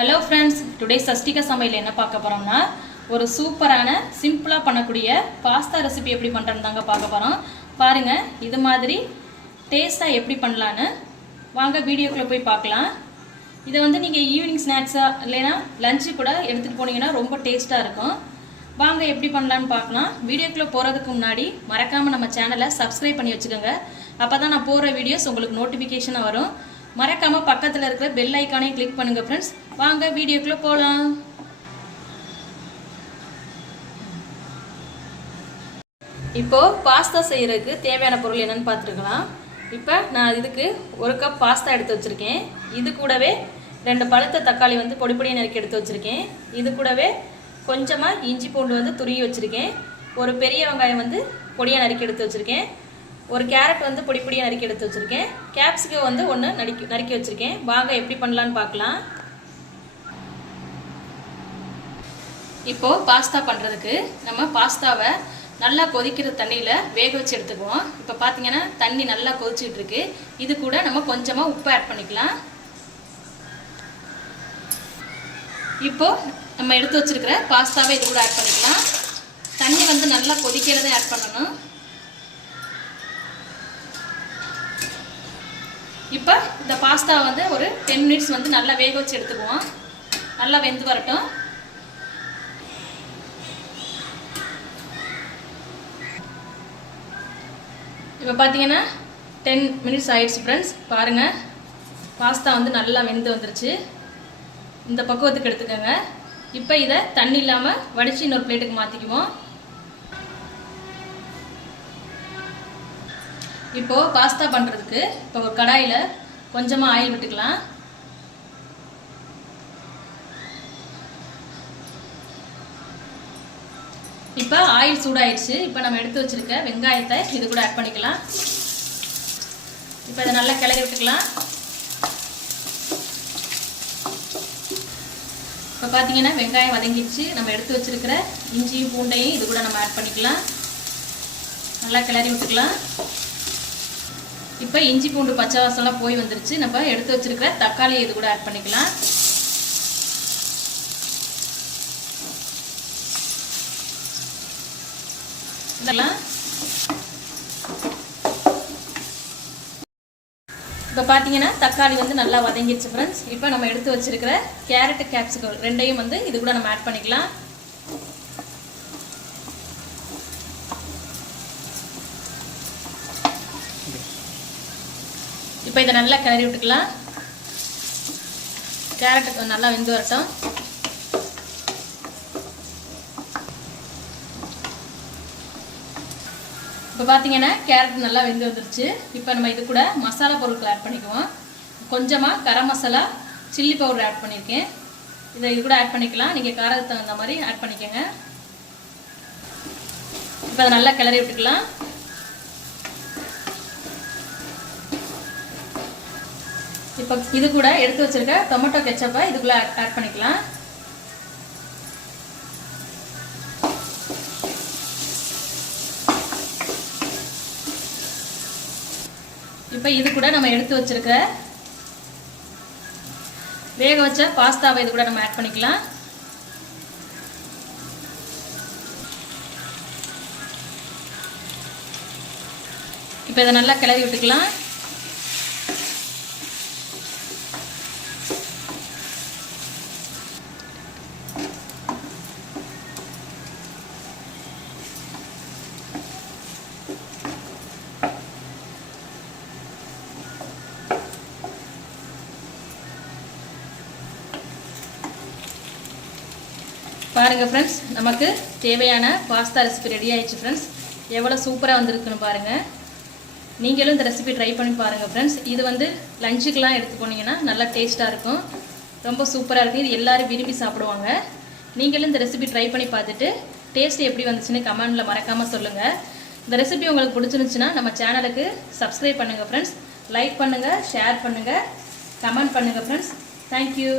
Hello friends, today Shashtika சமையல் என்ன பார்க்க போகிறோம்னா ஒரு சூப்பரான சிம்பிளாக பண்ணக்கூடிய பாஸ்தா ரெசிபி எப்படி பண்ணுறதுன்னு தாங்க பார்க்க போகிறோம். பாருங்கள், இது மாதிரி டேஸ்ட்டாக எப்படி பண்ணலான்னு வாங்க வீடியோக்குள்ளே போய் பார்க்கலாம். இதை நீங்கள் ஈவினிங் ஸ்நாக்ஸாக இல்லைன்னா லஞ்சு கூட எடுத்துகிட்டு போனீங்கன்னா ரொம்ப டேஸ்ட்டாக இருக்கும். வாங்க எப்படி பண்ணலான்னு பார்க்கலாம். வீடியோக்குள்ளே போகிறதுக்கு முன்னாடி மறக்காமல் நம்ம சேனலை சப்ஸ்கிரைப் பண்ணி வச்சுக்கோங்க. அப்போ தான் நான் போகிற வீடியோஸ் உங்களுக்கு நோட்டிஃபிகேஷனாக வரும். மறக்காம பக்கத்தில் இருக்கிற பெல் ஐக்கானையும் கிளிக் பண்ணுங்க ஃப்ரெண்ட்ஸ். வாங்க வீடியோக்குள்ள போகலாம். இப்போ பாஸ்தா செய்யறதுக்கு தேவையான பொருள் என்னன்னு பார்த்துருக்கலாம். இப்போ நான் இதுக்கு 1 கப் பாஸ்தா எடுத்து வச்சிருக்கேன். இது கூடவே 2 பழுத்த தக்காளி பொடி பொடியாக நறுக்கி எடுத்து வச்சிருக்கேன். இது கூடவே கொஞ்சமாக இஞ்சி பூண்டு துருகி வச்சிருக்கேன். ஒரு பெரிய வெங்காயம் பொடியாக நறுக்கி எடுத்து வச்சிருக்கேன். ஒரு கேரட் பொடி பொடியாக நறுக்கி எடுத்து வச்சுருக்கேன். கேப்சிகம் 1 நறுக்கி வச்சுருக்கேன். வாங்க எப்படி பண்ணலான்னு பார்க்கலாம். இப்போது பாஸ்தா பண்ணுறதுக்கு நம்ம பாஸ்தாவை நல்லா கொதிக்கிற தண்ணியில் வேக வச்சு எடுத்துக்குவோம். இப்போ பார்த்தீங்கன்னா தண்ணி நல்லா கொதிச்சுட்டு இருக்கு. இது கூட நம்ம கொஞ்சமாக உப்பு ஆட் பண்ணிக்கலாம். இப்போது நம்ம எடுத்து வச்சுருக்கிற பாஸ்தாவை இது கூட ஆட் பண்ணிக்கலாம். தண்ணி நல்லா கொதிக்கிறதை ஆட் பண்ணணும். இப்போ இந்த பாஸ்தா ஒரு 10 மினிட்ஸ் நல்லா வேக வச்சு எடுத்துக்குவோம். நல்லா வெந்து வரட்டும். இப்போ பார்த்தீங்கன்னா 10 மினிட்ஸ் ஆயிடுச்சு ஃப்ரெண்ட்ஸ். பாருங்கள், பாஸ்தா நல்லா வெந்து வந்துருச்சு. இந்த பக்குவத்துக்கு எடுத்துக்கோங்க. இப்போ இதை தண்ணி இல்லாமல் வடித்து இன்னொரு பிளேட்டுக்கு மாற்றிக்குவோம். இப்போது பாஸ்தா பண்ணுறதுக்கு இப்போ ஒரு கடாயில் கொஞ்சமாக ஆயில் விட்டுக்கலாம். இப்போ ஆயில் சூடாயிடுச்சு. இப்போ நம்ம எடுத்து வச்சிருக்க வெங்காயத்தை இது கூட ஆட் பண்ணிக்கலாம். இப்போ இதை நல்லா கிளறி விட்டுக்கலாம். இப்போ பார்த்தீங்கன்னா வெங்காயம் வதங்கிடுச்சு. நம்ம எடுத்து வச்சிருக்கிற இஞ்சியும் பூண்டையும் இது கூட நம்ம ஆட் பண்ணிக்கலாம். நல்லா கிளறி விட்டுக்கலாம். இப்போ இஞ்சி பூண்டு பச்சை வாசம்லாம் போய் வந்துருச்சு. நம்ம எடுத்து வச்சிருக்கிற தக்காளி இது கூட ஆட் பண்ணிக்கலாம். இதெல்லாம் இப்போ பார்த்தீங்கன்னா தக்காளி நல்லா வதங்கிடுச்சு ஃப்ரெண்ட்ஸ். இப்போ நம்ம எடுத்து வச்சிருக்கிற கேரட் கேப்சிகம் ரெண்டையும் இது கூட நம்ம ஆட் பண்ணிக்கலாம். இப்போ இதை நல்லா கிளறி விட்டுக்கலாம். கேரட் நல்லா வெந்து வரட்டும். இப்போ பார்த்தீங்கன்னா கேரட் நல்லா வெந்து வந்துருச்சு. இப்போ நம்ம இது கூட மசாலா பொருட்கள் ஆட் பண்ணிக்குவோம். கொஞ்சமாக garam masala, chilli powder add பண்ணியிருக்கேன். இதை இது கூட ஆட் பண்ணிக்கலாம். நீங்கள் காரத்துக்கு தகுந்த மாதிரி ஆட் பண்ணிக்கோங்க. இப்போ அதை நல்லா கிளறி விட்டுக்கலாம். இப்போ இது கூட எடுத்து வச்சிருக்க டொமேட்டோ கெச்சப்பை இதுக்குள்ள ஆட் பண்ணிக்கலாம். இப்போ இது கூட நம்ம எடுத்து வச்சிருக்க வேக வச்ச பாஸ்தாவை இது கூட நம்ம ஆட் பண்ணிக்கலாம். இப்போ இதை நல்லா கிளறி விட்டுக்கலாம். பாருங்கள் ஃப்ரெண்ட்ஸ், நமக்கு தேவையான பாஸ்தா ரெசிபி ரெடி ஆயிடுச்சு ஃப்ரெண்ட்ஸ். எவ்வளோ சூப்பராக வந்திருக்குன்னு பாருங்கள். நீங்களும் இந்த ரெசிபி ட்ரை பண்ணி பாருங்கள் ஃப்ரெண்ட்ஸ். இது லஞ்சுக்கெலாம் எடுத்து போனீங்கன்னா நல்லா டேஸ்ட்டாக இருக்கும். ரொம்ப சூப்பராக இருக்கும். இது எல்லோரும் விரும்பி சாப்பிடுவாங்க. நீங்களும் இந்த ரெசிபி ட்ரை பண்ணி பார்த்துட்டு டேஸ்ட் எப்படி வந்துச்சுன்னு கமெண்டில் மறக்காமல் சொல்லுங்கள். இந்த ரெசிபி உங்களுக்கு பிடிச்சிருந்துச்சுன்னா நம்ம சேனலுக்கு சப்ஸ்கிரைப் பண்ணுங்கள் ஃப்ரெண்ட்ஸ். லைக் பண்ணுங்கள், ஷேர் பண்ணுங்கள், கமெண்ட் பண்ணுங்கள் ஃப்ரெண்ட்ஸ். தேங்க்யூ.